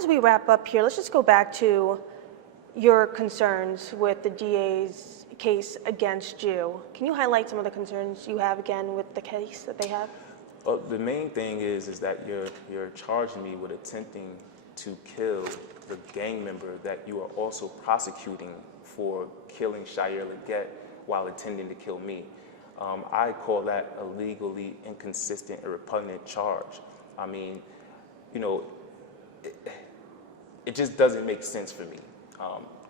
as we wrap up here, let's just go back to your concerns with the DA's case against you. Can you highlight some of the concerns you have again with the case that they have? Well, the main thing is that you're charging me with attempting to kill the gang member that you are also prosecuting for killing Shire Leggett while intending to kill me. I call that a legally inconsistent and repugnant charge. I mean, you know, it just doesn't make sense for me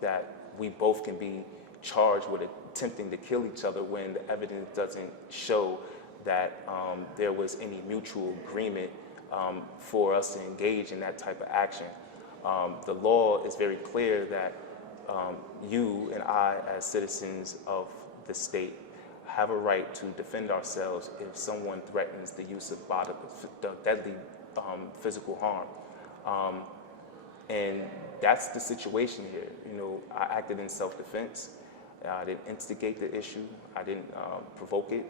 that we both can be charged with attempting to kill each other when the evidence doesn't show that there was any mutual agreement for us to engage in that type of action. The law is very clear that you and I, as citizens of the state, have a right to defend ourselves if someone threatens the use of deadly physical harm. And that's the situation here. You know, I acted in self-defense. I didn't instigate the issue. I didn't provoke it.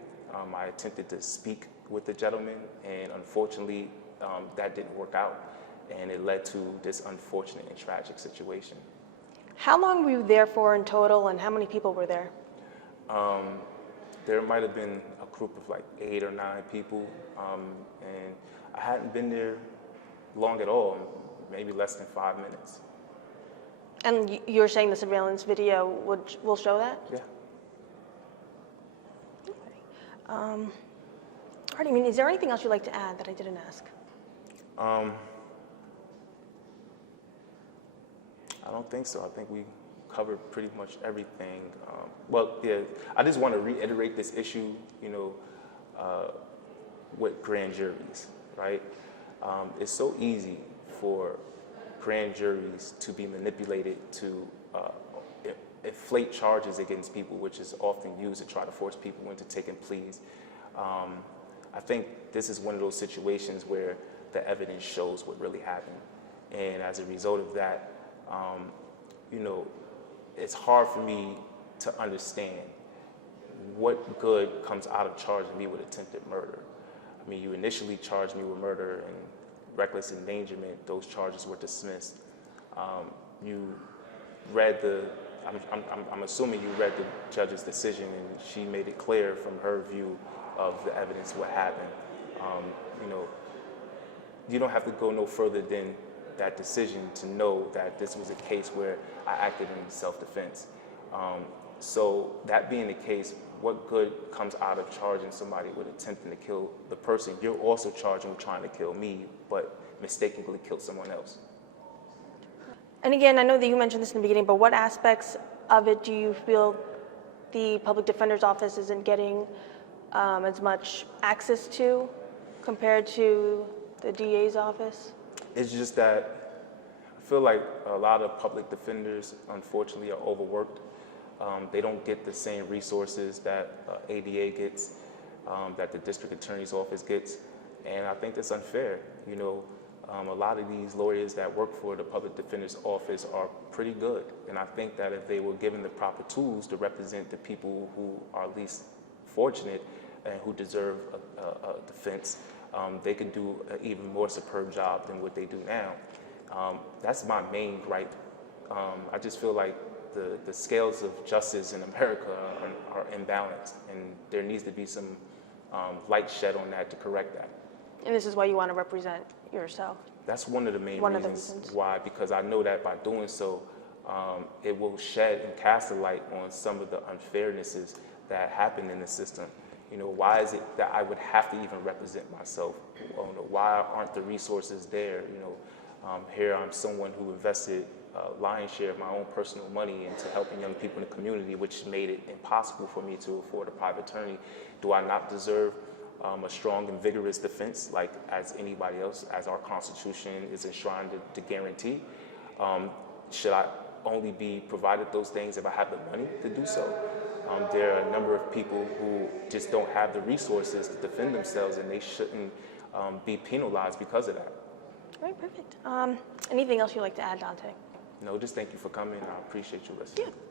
I attempted to speak with the gentleman, and unfortunately, that didn't work out, and it led to this unfortunate and tragic situation. How long were you there for in total, and how many people were there? There might have been a group of like 8 or 9 people, and I hadn't been there long at all, maybe less than 5 minutes. And you're saying the surveillance video will show that? Yeah. Okay. Artie, I mean, is there anything else you'd like to add that I didn't ask? I don't think so. I think we covered pretty much everything. Well, yeah, I just want to reiterate this issue, you know, with grand juries, right? It's so easy for grand juries to be manipulated to inflate charges against people, which is often used to try to force people into taking pleas. I think this is one of those situations where the evidence shows what really happened. And as a result of that, you know, it's hard for me to understand what good comes out of charging me with attempted murder. I mean, you initially charged me with murder and reckless endangerment. Those charges were dismissed. You read I'm assuming you read the judge's decision, and she made it clear from her view of the evidence what happened. You know, you don't have to go no further than that decision to know that this was a case where I acted in self-defense. So that being the case, what good comes out of charging somebody with attempting to kill the person you're also charging with trying to kill me, but mistakenly killed someone else? And again, I know that you mentioned this in the beginning, but what aspects of it do you feel the public defender's office isn't getting as much access to compared to the DA's office? It's just that I feel like a lot of public defenders, unfortunately, are overworked. They don't get the same resources that ADA gets, that the district attorney's office gets, and I think that's unfair. You know, a lot of these lawyers that work for the public defender's office are pretty good, and I think that if they were given the proper tools to represent the people who are least fortunate and who deserve a defense, they could do an even more superb job than what they do now. That's my main gripe. I just feel like the scales of justice in America are imbalanced, and there needs to be some light shed on that to correct that. And this is why you want to represent yourself? That's one of the main reasons why, because I know that by doing so, it will shed and cast a light on some of the unfairnesses that happen in the system. You know, why is it that I would have to even represent myself? Why aren't the resources there? You know, here I'm someone who invested a lion's share of my own personal money into helping young people in the community, which made it impossible for me to afford a private attorney. Do I not deserve a strong and vigorous defense, like as anybody else, as our Constitution is enshrined to guarantee? Should I only be provided those things if I have the money to do so? There are a number of people who just don't have the resources to defend themselves, and they shouldn't be penalized because of that. All right, perfect. Anything else you'd like to add, Dontie? No, just thank you for coming. I appreciate you listening. Yeah.